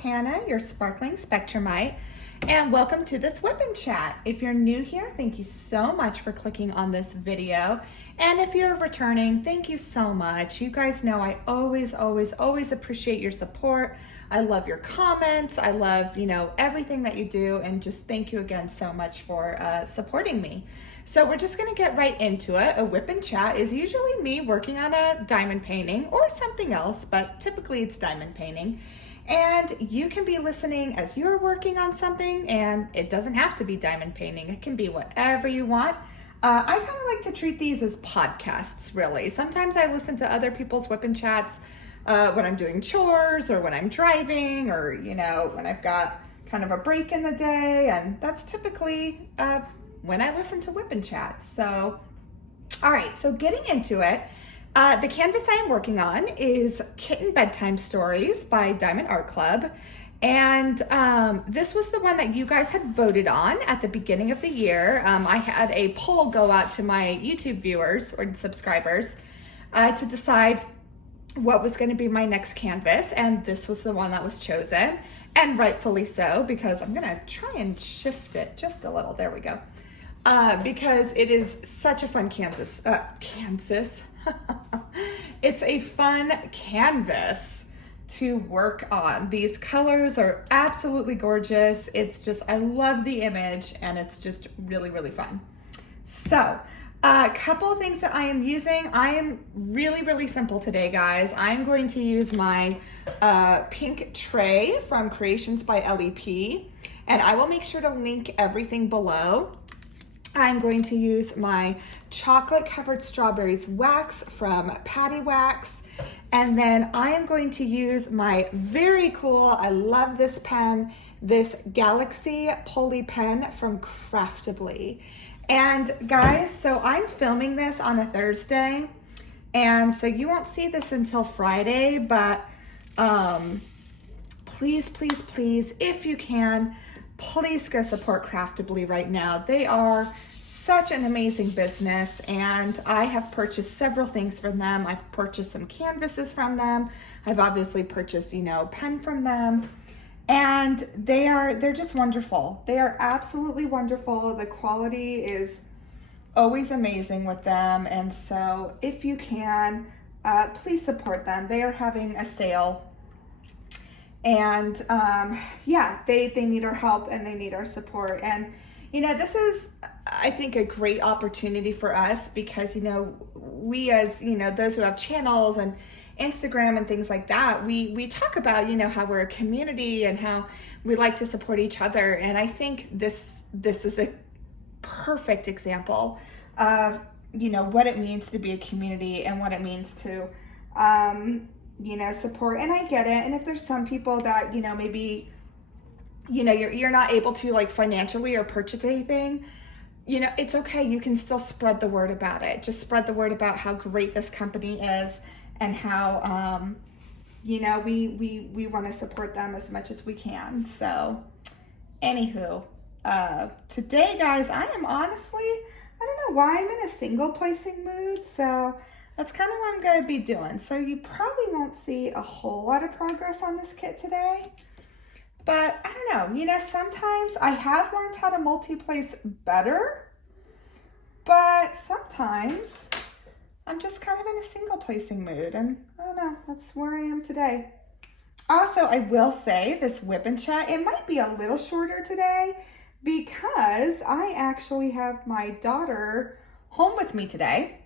Hannah, your sparkling Spectrumite, and welcome to this WIP and Chat. If you're new here, thank you so much for clicking on this video. And if you're returning, thank you so much. You guys know I always appreciate your support. I love your comments. I love, everything that you do, and just thank you again so much for supporting me. So we're just gonna get right into it. A WIP and Chat is usually me working on a diamond painting or something else, but typically it's diamond painting. And you can be listening as you're working on something, and it doesn't have to be diamond painting. It can be whatever you want. I kind of like to treat these as podcasts, really. Sometimes I listen to other people's WIP and Chats when I'm doing chores or when I'm driving, or, when I've got kind of a break in the day, and that's typically when I listen to WIP and Chat. So, all right, so getting into it, the canvas I am working on is Kitten Bedtime Stories by Diamond Art Club. And this was the one that you guys had voted on at the beginning of the year. I had a poll go out to my YouTube viewers or subscribers to decide what was going to be my next canvas. And this was the one that was chosen, and rightfully so, because I'm going to try and shift it just a little. There we go. Because it is such a fun canvas. It's a fun canvas to work on. These colors are absolutely gorgeous. It's just, I love the image, and it's just really, really fun. So a couple of things that I am using. I am really simple today, guys. I'm going to use my pink tray from CreationsByEllieP, and I will make sure to link everything below. I'm going to use my chocolate covered strawberries wax from PaddyWaxx. And then I am going to use my very cool, I love this pen, this Galaxy Poly pen from Craftibly. And guys, so I'm filming this on a Thursday, and so you won't see this until Friday, but please, if you can, please go support Craftibly right now. They are such an amazing business, and I have purchased several things from them. I've purchased some canvases from them. I've obviously purchased, pen from them, and they're just wonderful. They are absolutely wonderful. The quality is always amazing with them, and so if you can, please support them. They are having a sale. And they need our help, and they need our support. And this is, I think, a great opportunity for us, because we, as those who have channels and Instagram and things like that, we talk about how we're a community and how we like to support each other. And I think this is a perfect example of what it means to be a community and what it means to support. And I get it. And if there's some people that, maybe, you're not able to, like, financially or purchase anything, it's okay. You can still spread the word about it. Just spread the word about how great this company is, and how, we want to support them as much as we can. So anywho, today, guys, I am honestly, I don't know why I'm in a single placing mood. So that's kind of what I'm going to be doing. So you probably won't see a whole lot of progress on this kit today. But I don't know, sometimes I have learned how to multi-place better. But sometimes I'm just kind of in a single placing mood. And I don't know, that's where I am today. Also, I will say this WIP and Chat, it might be a little shorter today, because I actually have my daughter home with me today.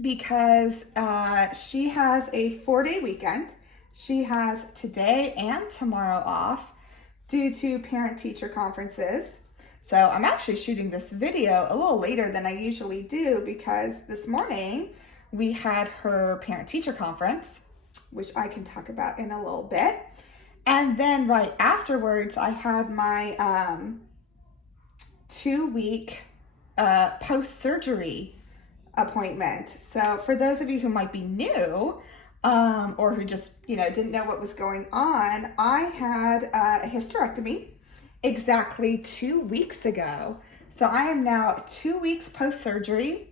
Because she has a 4-day weekend. She has today and tomorrow off due to parent-teacher conferences. So I'm actually shooting this video a little later than I usually do, because this morning we had her parent-teacher conference, which I can talk about in a little bit. And then right afterwards, I had my 2-week post-surgery appointment. So for those of you who might be new, or who just, didn't know what was going on, I had a hysterectomy exactly 2 weeks ago. So I am now 2 weeks post-surgery,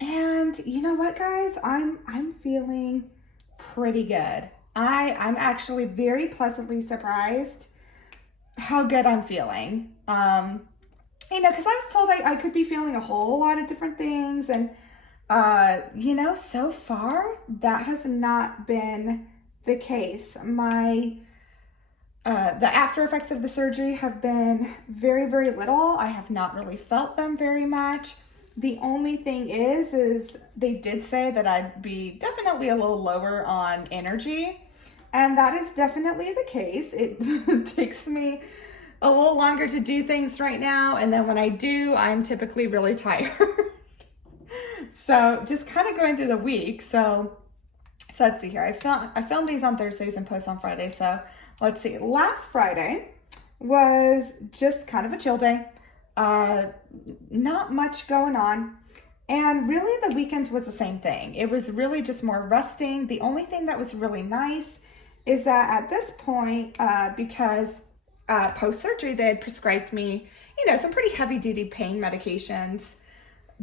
and you know what, guys? I'm feeling pretty good. I'm actually very pleasantly surprised how good I'm feeling. You know, because I was told I could be feeling a whole lot of different things, and you know, so far that has not been the case. The after effects of the surgery have been very, very little. I have not really felt them very much. The only thing is they did say that I'd be definitely a little lower on energy, and that is definitely the case. It takes me a little longer to do things right now, and then when I do, I'm typically really tired. So just kind of going through the week. So let's see here. I filmed these on Thursdays and post on Fridays. So let's see. Last Friday was just kind of a chill day. Not much going on. And really the weekend was the same thing. It was really just more resting. The only thing that was really nice is that at this point, because post-surgery, they had prescribed me, you know, some pretty heavy-duty pain medications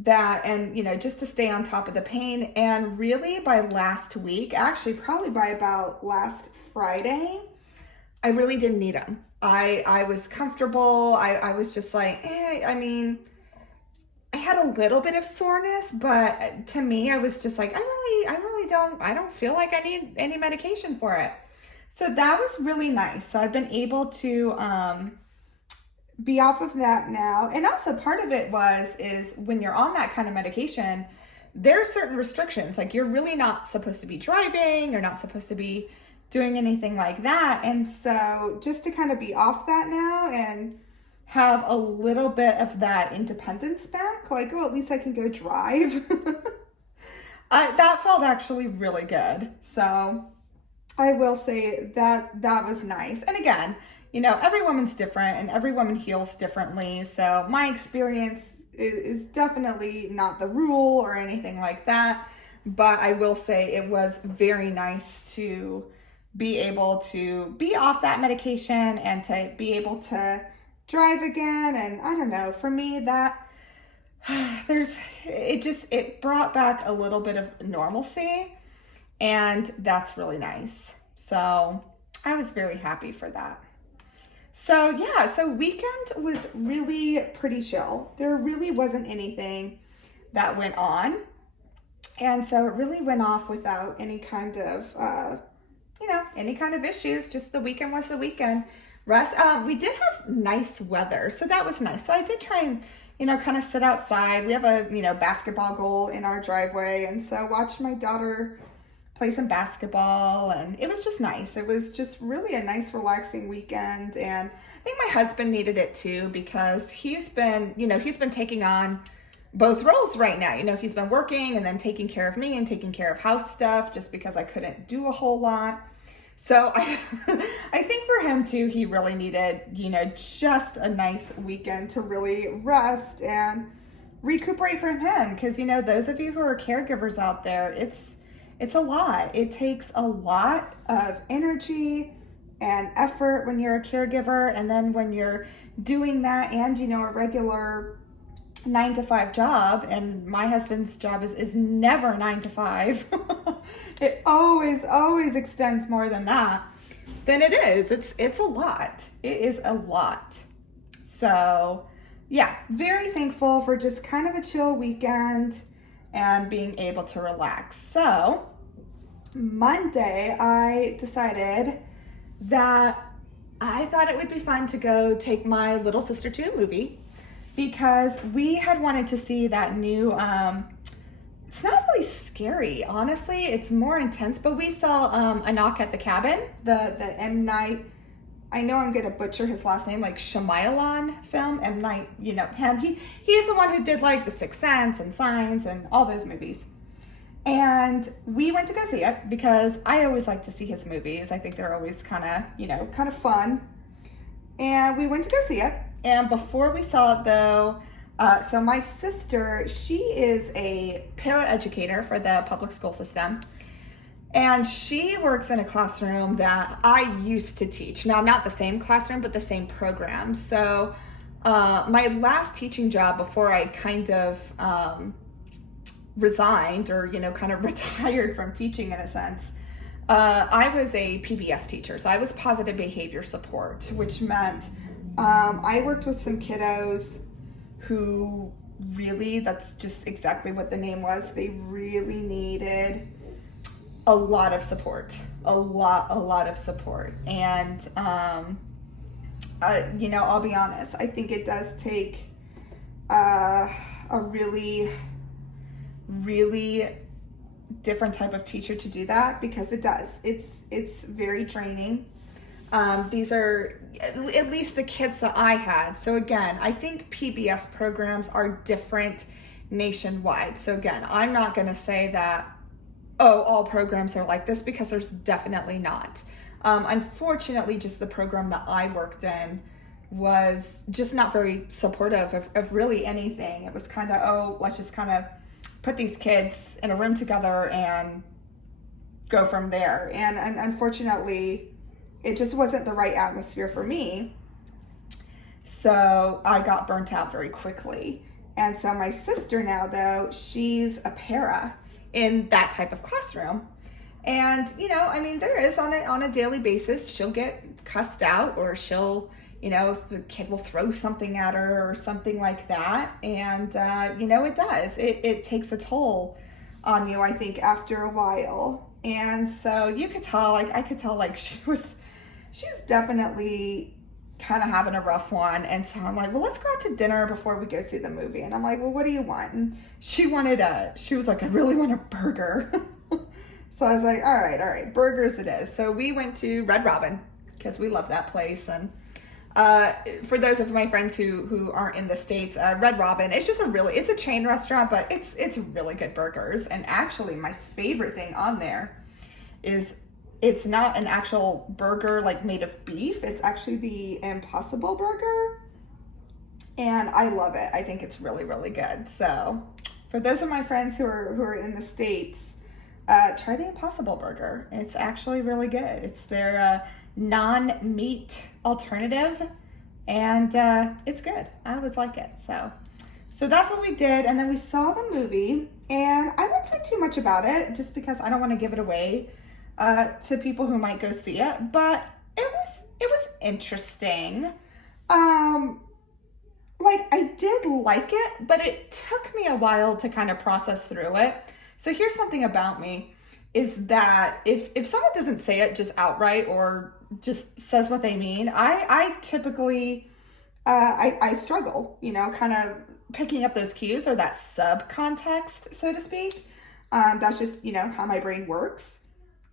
and, you know, just to stay on top of the pain. And really by last week, actually probably by about last Friday, I really didn't need them. I was comfortable. I was just like, I mean, I had a little bit of soreness, but to me, I was just like, I don't feel like I need any medication for it. So that was really nice. So I've been able to be off of that now. And also part of it is when you're on that kind of medication, there are certain restrictions. Like you're really not supposed to be driving. You're not supposed to be doing anything like that. And so just to kind of be off that now and have a little bit of that independence back, like, oh, at least I can go drive. That felt actually really good. So I will say that was nice. And again, you know, every woman's different and every woman heals differently. So my experience is definitely not the rule or anything like that. But I will say it was very nice to be able to be off that medication and to be able to drive again. And I don't know, for me, that it brought back a little bit of normalcy, and that's really nice. So I was very happy for that. So yeah, so weekend was really pretty chill. There really wasn't anything that went on. And so it really went off without any kind of, any kind of issues. Just the weekend was the weekend. Rest. We did have nice weather, so that was nice. So I did try and, kind of sit outside. We have a, basketball goal in our driveway. And so watched my daughter play some basketball, and it was just nice. It was just really a nice, relaxing weekend. And I think my husband needed it too, because he's been taking on both roles right now. He's been working and then taking care of me and taking care of house stuff, just because I couldn't do a whole lot. So I think for him too, he really needed, just a nice weekend to really rest and recuperate from him. Because, those of you who are caregivers out there, it's a lot. It takes a lot of energy and effort when you're a caregiver. And then when you're doing that and, a regular 9-to-5 job, and my husband's job is never 9-to-5. It always extends more than that. Then it's a lot. It is a lot. So yeah, very thankful for just kind of a chill weekend and being able to relax. So Monday, I decided that I thought it would be fun to go take my little sister to a movie, because we had wanted to see that new, it's not really scary, honestly, it's more intense, but we saw A Knock at the Cabin, the M. Night, I know I'm gonna butcher his last name, like Shyamalan film. M. Night, him, he is the one who did like The Sixth Sense and Signs and all those movies. And we went to go see it because I always like to see his movies. I think they're always kind of fun. And we went to go see it. And before we saw it though, so my sister, she is a paraeducator for the public school system. And she works in a classroom that I used to teach. Now, not the same classroom, but the same program. So my last teaching job before I kind of resigned or, kind of retired from teaching in a sense, I was a PBS teacher, so I was positive behavior support, which meant I worked with some kiddos who really, that's just exactly what the name was, they really needed a lot of support, a lot of support. And, you know, I'll be honest, I think it does take a really different type of teacher to do that, because it does. It's very draining. These are at least the kids that I had. So again, I think PBS programs are different nationwide. So again, I'm not going to say that, oh, all programs are like this, because there's definitely not. Unfortunately, just the program that I worked in was just not very supportive of really anything. It was kind of, oh, let's just kind of put these kids in a room together and go from there. And unfortunately, it just wasn't the right atmosphere for me. So I got burnt out very quickly. And so my sister now, though, she's a para in that type of classroom. And, you know, I mean, there is on a daily basis, she'll get cussed out, or she'll, you know, the kid will throw something at her or something like that. And, you know, it does. It takes a toll on you, I think, after a while. And so you could tell, like, I could tell, like, she's definitely kind of having a rough one. And so I'm like, well, let's go out to dinner before we go see the movie. And I'm like, well, what do you want? And she was like, I really want a burger. So I was like, all right, burgers it is. So we went to Red Robin, because we love that place. And for those of my friends who aren't in the States, Red Robin, it's just it's a chain restaurant, but it's really good burgers. And actually my favorite thing on there is it's not an actual burger like made of beef. It's actually the Impossible Burger. And I love it. I think it's really, really good. So for those of my friends who are in the States, try the Impossible Burger. It's actually really good. It's their non-meat alternative, and it's good. I always like it. So that's what we did. And then we saw the movie, and I won't say too much about it just because I don't want to give it away to people who might go see it, but it was interesting. Like, I did like it, but it took me a while to kind of process through it. So here's something about me, is that if someone doesn't say it just outright or just says what they mean, I typically, I struggle, you know, kind of picking up those cues or that subcontext, so to speak. That's just, you know, how my brain works.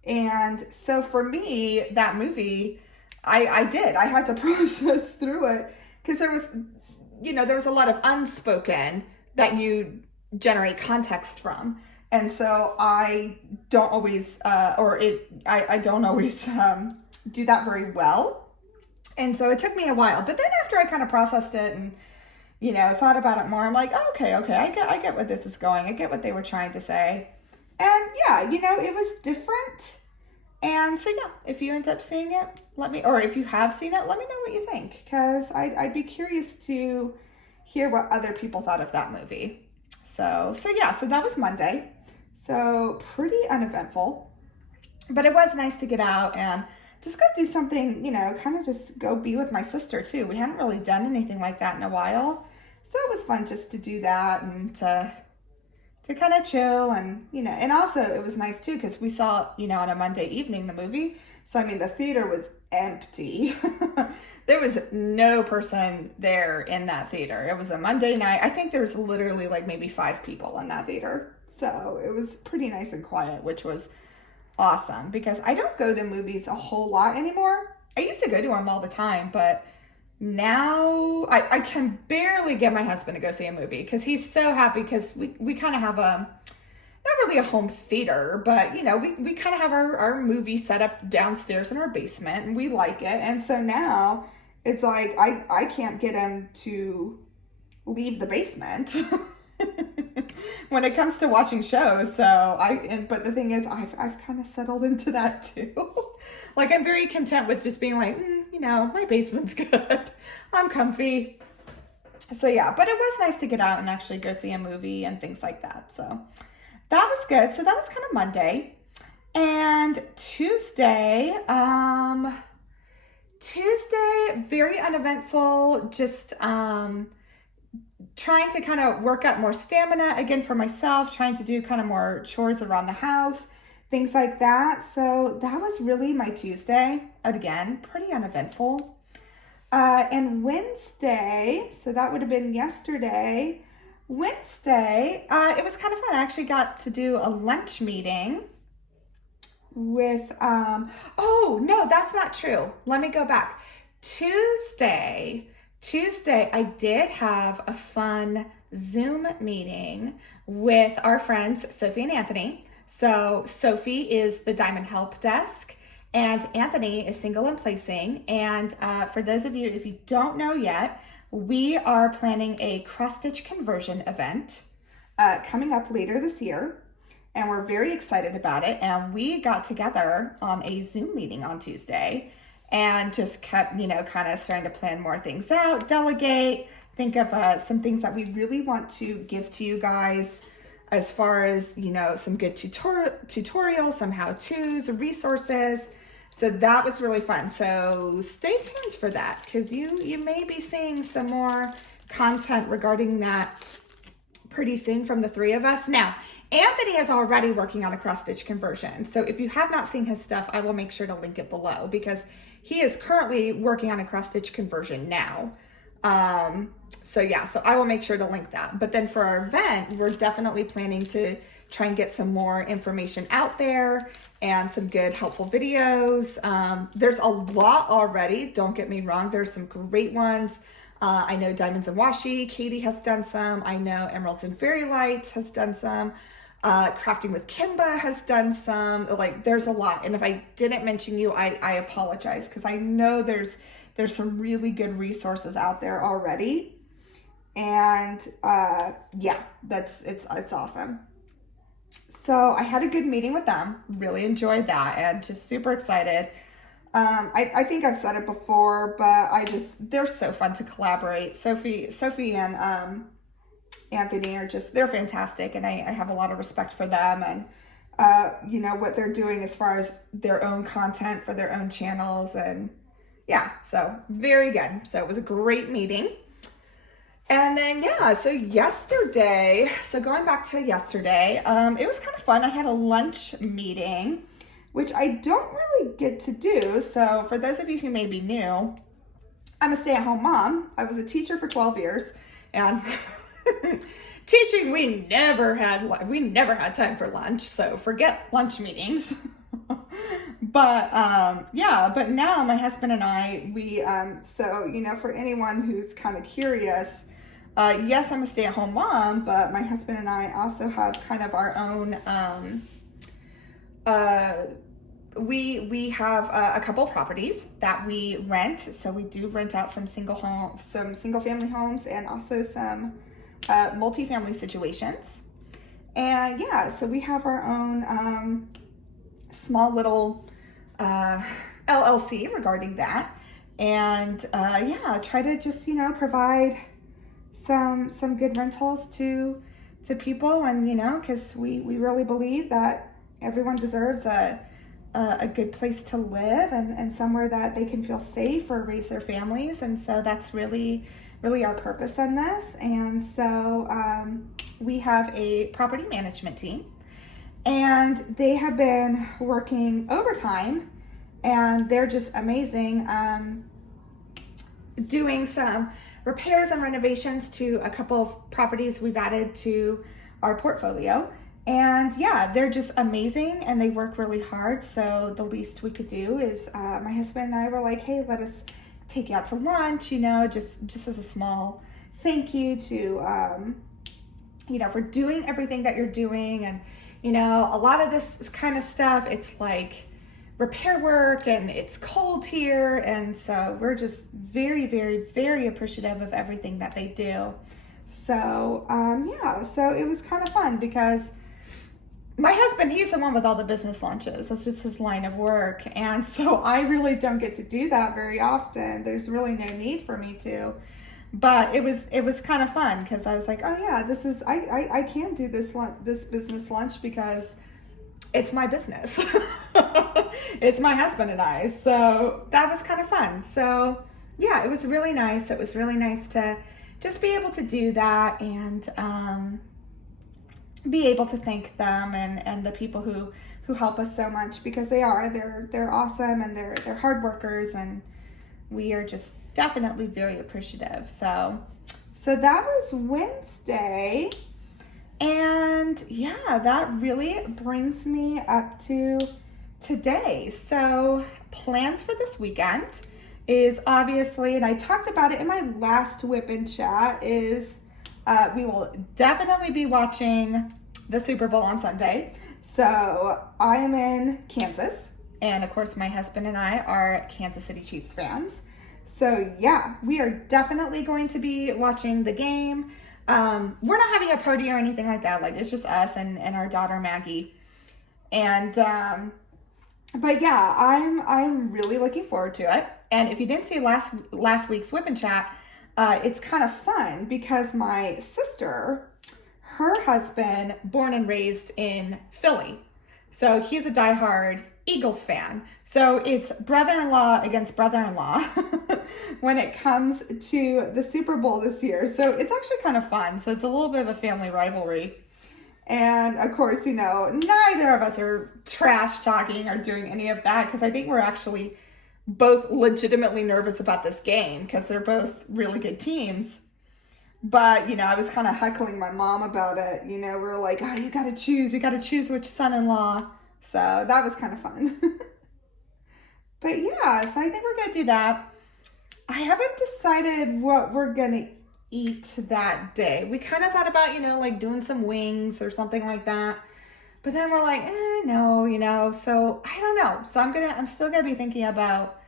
And so for me, that movie, I had to process through it, because there was a lot of unspoken that you generate context from. And so I don't always, I don't always do that very well. And so it took me a while. But then after I kind of processed it and, you know, thought about it more, I'm like, oh, okay, I get what this is going. I get what they were trying to say. And yeah, you know, it was different. And so yeah, if you end up seeing it, or if you have seen it, let me know what you think, because I'd be curious to hear what other people thought of that movie. So that was Monday. So pretty uneventful, but it was nice to get out and just go do something, you know, kind of just go be with my sister too. We hadn't really done anything like that in a while. So it was fun just to do that and to kind of chill, and, you know, and also it was nice too, because we saw, you know, on a Monday evening, the movie. So, I mean, the theater was empty. There was no person there in that theater. It was a Monday night. I think there was literally like maybe 5 people in that theater. So it was pretty nice and quiet, which was awesome, because I don't go to movies a whole lot anymore. I used to go to them all the time, but now I can barely get my husband to go see a movie, because he's so happy, because we kind of have not really a home theater, but, you know, we kind of have our movie set up downstairs in our basement, and we like it. And so now it's like I can't get him to leave the basement when it comes to watching shows. But the thing is, I've kind of settled into that too. Like, I'm very content with just being like, you know, my basement's good. I'm comfy. So yeah, but it was nice to get out and actually go see a movie and things like that. So that was good. So that was kind of Monday. And Tuesday, very uneventful, just trying to kind of work up more stamina again for myself, trying to do kind of more chores around the house, things like that. So that was really my Tuesday. Again, pretty uneventful. And Wednesday, so that would have been yesterday. Wednesday, it was kind of fun. I actually got to do a lunch meeting with, oh no, that's not true. Let me go back. Tuesday, I did have a fun Zoom meeting with our friends, Sophie and Anthony. So Sophie is the Diamond Help Desk and Anthony is Single and Placing. And for those of you, if you don't know yet, we are planning a cross-stitch conversion event coming up later this year. And we're very excited about it. And we got together on a Zoom meeting on Tuesday and just kept, kind of starting to plan more things out, delegate, think of some things that we really want to give to you guys as far as, some good tutorials, some how-tos, resources. So that was really fun. So stay tuned for that because you may be seeing some more content regarding that pretty soon from the three of us. Now, Anthony is already working on a cross-stitch conversion. So if you have not seen his stuff, I will make sure to link it below because he is currently working on a cross-stitch conversion now. So I will make sure to link that. But then for our event, we're definitely planning to try and get some more information out there and some good helpful videos. There's a lot already, don't get me wrong. There's some great ones. I know Diamonds and Washi, Katie has done some. I know Emeralds and Fairy Lights has done some. Crafting with Kimba has done some. Like there's a lot. And if I didn't mention you, I apologize because I know there's some really good resources out there already. And it's awesome. So I had a good meeting with them, really enjoyed that and just super excited. I think I've said it before, but they're so fun to collaborate. Sophie and Anthony they're fantastic and I have a lot of respect for them and, what they're doing as far as their own content for their own channels and so very good. So it was a great meeting. And then, so going back to yesterday, it was kind of fun. I had a lunch meeting, which I don't really get to do. So for those of you who may be new, I'm a stay-at-home mom. I was a teacher for 12 years and teaching, we never had time for lunch. So forget lunch meetings. But now my husband and I, for anyone who's kind of curious, yes, I'm a stay-at-home mom, but my husband and I also have kind of our own, we have a couple properties that we rent. So we do rent out some single family homes and also some multifamily situations. And so we have our own small little LLC regarding that. And try to just, provide some good rentals to people and, because we really believe that everyone deserves a good place to live and somewhere that they can feel safe or raise their families. And so that's really our purpose in this. And so we have a property management team and they have been working overtime and they're just amazing, doing some repairs and renovations to a couple of properties we've added to our portfolio. And they're just amazing and they work really hard. So the least we could do is my husband and I were like, hey, let us take you out to lunch, just as a small thank you to, for doing everything that you're doing. And, a lot of this kind of stuff, it's like repair work and it's cold here. And so we're just very, very, very appreciative of everything that they do. So, so it was kind of fun because my husband, he's the one with all the business lunches. That's just his line of work. And so I really don't get to do that very often. There's really no need for me to. But it was kind of fun because I was like, oh yeah, I can do this business lunch because it's my business. It's my husband and I. So that was kind of fun. So yeah, it was really nice. It was really nice to just be able to do that and be able to thank them and the people who help us so much, because they're awesome, and they're hard workers, and we are just definitely very appreciative. So that was Wednesday. And yeah, that really brings me up to today. So plans for this weekend is obviously, and I talked about it in my last WIP and Chat, is we will definitely be watching the Super Bowl on Sunday. So I am in Kansas, and of course my husband and I are Kansas City Chiefs fans. So yeah, we are definitely going to be watching the game. We're not having a party or anything like that. Like, it's just us and our daughter Maggie. And but yeah, I'm really looking forward to it. And if you didn't see last week's WIP and Chat, it's kind of fun because my sister, her husband, born and raised in Philly. So he's a diehard Eagles fan. So it's brother-in-law against brother-in-law when it comes to the Super Bowl this year. So it's actually kind of fun. So it's a little bit of a family rivalry. And of course, you know, neither of us are trash talking or doing any of that, because I think we're actually both legitimately nervous about this game because they're both really good teams. But, you know, I was kind of heckling my mom about it. You know, we're like, oh, you got to choose which son-in-law. So that was kind of fun. But yeah, so I think we're going to do that. I haven't decided what we're going to eat that day. We kind of thought about, you know, like doing some wings or something like that. But then we're like, no, you know, so I don't know. So I'm still going to be thinking about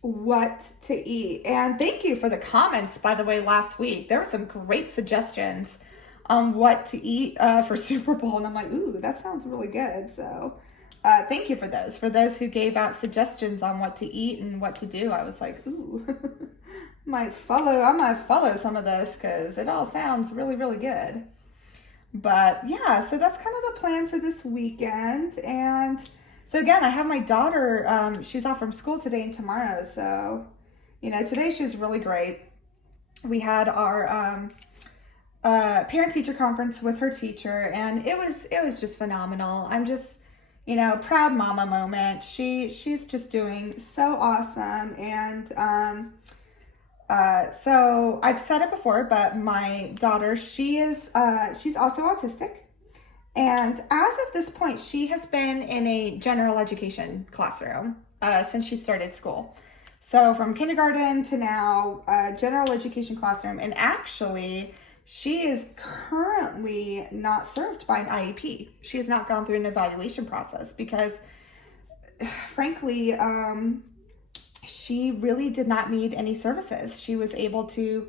what to eat. And thank you for the comments, by the way, last week. There were some great suggestions on what to eat for Super Bowl. And I'm like, ooh, that sounds really good. So thank you for those. For those who gave out suggestions on what to eat and what to do, I was like, ooh, I might follow some of this because it all sounds really, really good. But yeah, so that's kind of the plan for this weekend. And so again, I have my daughter, she's off from school today and tomorrow. So, you know, today she was really great. We had our parent-teacher conference with her teacher, and it was just phenomenal. I'm just, you know, proud mama moment. She's just doing so awesome. And so I've said it before, but my daughter, she's also autistic. And as of this point, she has been in a general education classroom since she started school. So from kindergarten to now, general education classroom. And actually, she is currently not served by an IEP. She has not gone through an evaluation process because, frankly, she really did not need any services. She was able to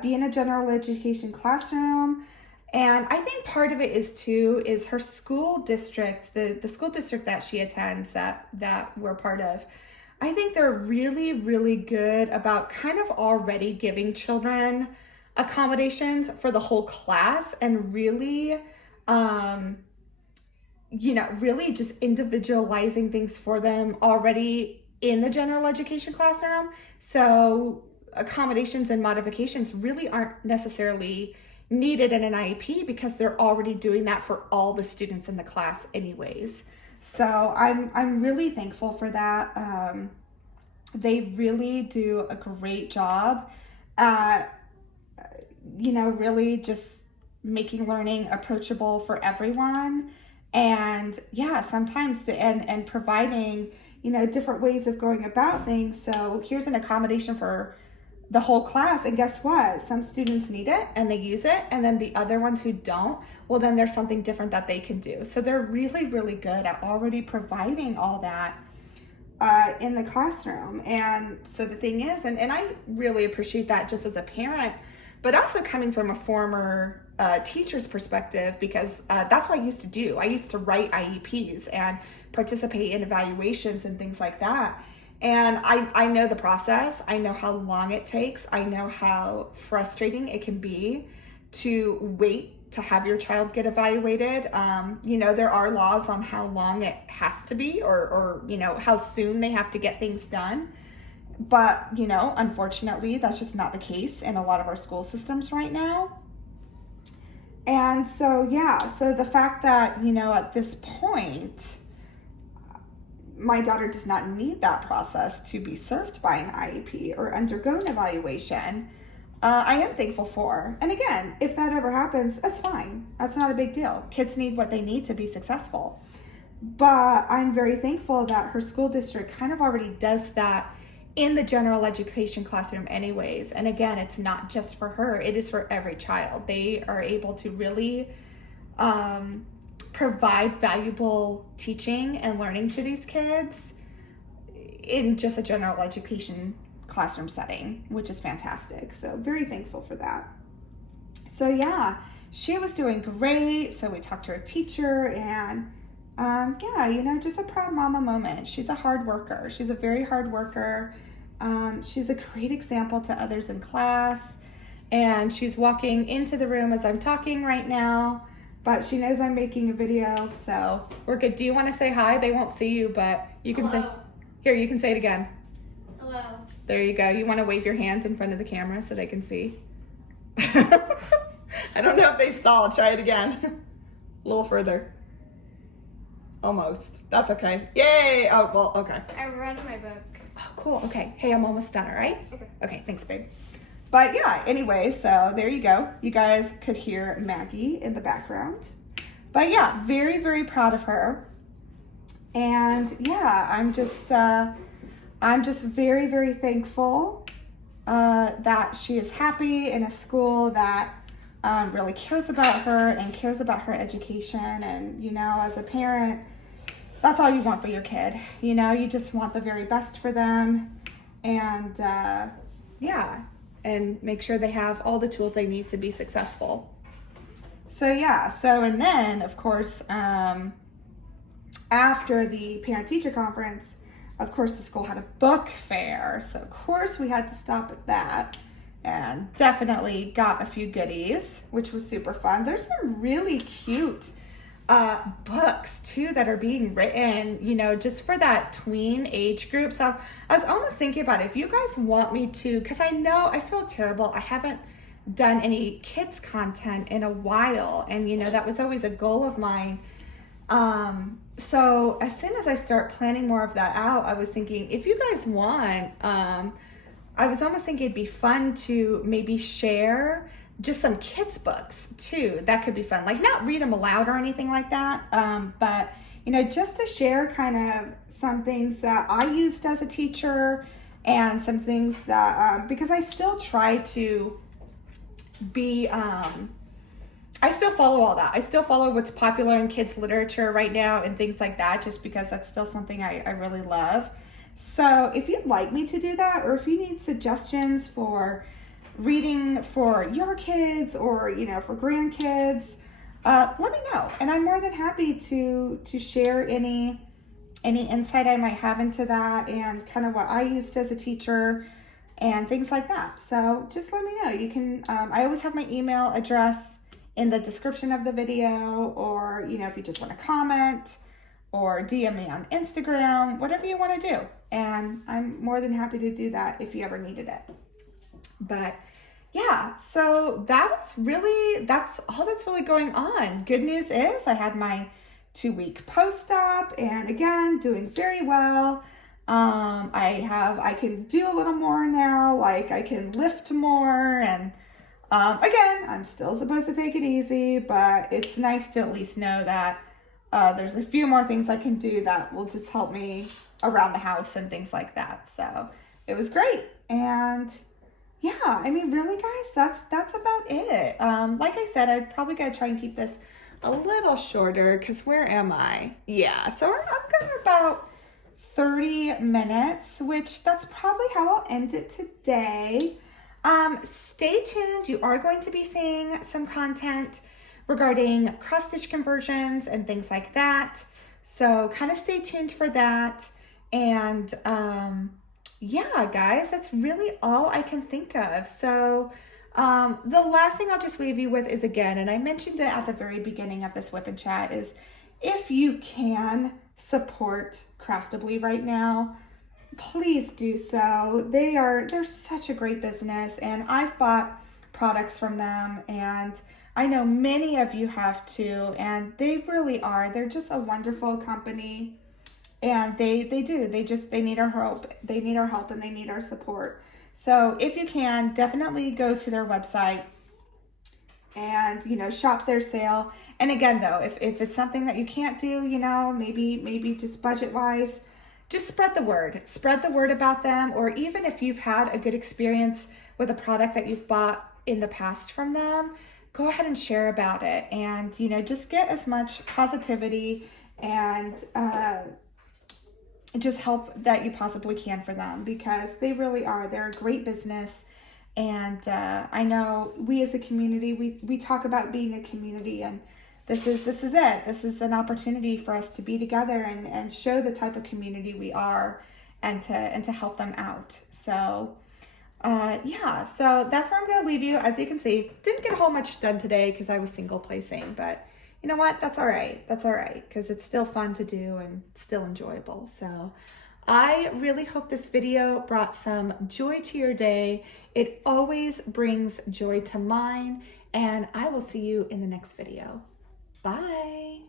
be in a general education classroom. And I think part of it is her school district, the school district that she attends that we're part of. I think they're really, really good about kind of already giving children accommodations for the whole class and really, you know, really just individualizing things for them already in the general education classroom. So accommodations and modifications really aren't necessarily needed in an IEP because they're already doing that for all the students in the class anyways. So I'm really thankful for that. They really do a great job at, you know, really just making learning approachable for everyone. And yeah, sometimes and providing, you know, different ways of going about things. So here's an accommodation for the whole class, and guess what? Some students need it and they use it, and then the other ones who don't, well, then there's something different that they can do. So they're really, really good at already providing all that in the classroom. And so the thing is, and I really appreciate that just as a parent, but also coming from a former teacher's perspective, because that's what I used to do. I used to write IEPs and participate in evaluations and things like that. And I know the process. I know how long it takes. I know how frustrating it can be to wait to have your child get evaluated. You know, there are laws on how long it has to be, or you know, how soon they have to get things done. But, you know, unfortunately, that's just not the case in a lot of our school systems right now. And so, yeah, so the fact that, you know, at this point, my daughter does not need that process to be served by an IEP or undergo an evaluation, I am thankful for. And again, if that ever happens, that's fine. That's not a big deal. Kids need what they need to be successful. But I'm very thankful that her school district kind of already does that in the general education classroom anyways. And again, it's not just for her, it is for every child. They are able to really provide valuable teaching and learning to these kids in just a general education classroom setting, which is fantastic. So very thankful for that. So yeah, she was doing great. So we talked to her teacher, and yeah, you know, just a proud mama moment. She's a hard worker. She's a very hard worker. She's a great example to others in class, and she's walking into the room as I'm talking right now, but she knows I'm making a video, so we're good. Do you want to say hi? They won't see you, but you can say, here, you can say it again. Hello. There you go. You want to wave your hands in front of the camera so they can see? I don't know if they saw. Try it again. A little further. Almost. That's okay. Yay! Oh, well, okay. I read my book. Oh, cool. Okay. Hey, I'm almost done, all right? Okay. Okay, thanks, babe. But yeah, anyway, so there you go. You guys could hear Maggie in the background. But yeah, very, very proud of her. And yeah, I'm just very, very thankful that she is happy in a school that really cares about her and cares about her education. And, you know, as a parent, that's all you want for your kid. You know, you just want the very best for them. And yeah, and make sure they have all the tools they need to be successful. So yeah, so and then of course, after the parent-teacher conference, of course the school had a book fair. So of course we had to stop at that, and definitely got a few goodies, which was super fun. There's some really cute books too that are being written, you know, just for that tween age group. So I was almost thinking about it. If you guys want me to, because I know I feel terrible, I haven't done any kids content in a while, and you know, that was always a goal of mine. So as soon as I start planning more of that out, I was thinking, if you guys want, I was almost thinking it'd be fun to maybe share just some kids books too. That could be fun. Like, not read them aloud or anything like that, but you know, just to share kind of some things that I used as a teacher, and some things that because I still try to be I still follow all that. I still follow what's popular in kids literature right now and things like that, just because that's still something I really love. So if you'd like me to do that, or if you need suggestions for reading for your kids, or you know, for grandkids, let me know, and I'm more than happy to share any insight I might have into that, and kind of what I used as a teacher and things like that. So just let me know. You can I always have my email address in the description of the video, or you know, if you just want to comment or DM me on Instagram, whatever you want to do, and I'm more than happy to do that if you ever needed it. But yeah, so that's all that's really going on. Good news is I had my 2-week post-op, and again, doing very well. I can do a little more now, like I can lift more, and again, I'm still supposed to take it easy, but it's nice to at least know that there's a few more things I can do that will just help me around the house and things like that. So it was great. And yeah, I mean, really guys, that's about it. Like I said, I probably gotta try and keep this a little shorter, because where am I? Yeah, so I'm going about 30 minutes, which that's probably how I'll end it today. Stay tuned. You are going to be seeing some content regarding cross stitch conversions and things like that. So kind of stay tuned for that. And yeah, guys, that's really all I can think of. So The last thing I'll just leave you with is, again, and I mentioned it at the very beginning of this WIP and Chat, is if you can support Craftibly right now, please do so. They're such a great business, and I've bought products from them, and I know many of you have too, and they really are. They're just a wonderful company, and they need our help. They need our help, and they need our support. So if you can, definitely go to their website and, you know, shop their sale. And again, though, if it's something that you can't do, you know, maybe just budget wise, just spread the word. Spread the word about them. Or even if you've had a good experience with a product that you've bought in the past from them, go ahead and share about it. And, you know, just get as much positivity and just help that you possibly can for them, because they really are. They're a great business. And I know we as a community, we talk about being a community, and this is it. This is an opportunity for us to be together and show the type of community we are, and to help them out. So yeah, so that's where I'm going to leave you. As you can see, didn't get a whole much done today because I was single placing, but you know what? That's all right. That's all right, because it's still fun to do and still enjoyable. So I really hope this video brought some joy to your day. It always brings joy to mine, and I will see you in the next video. Bye.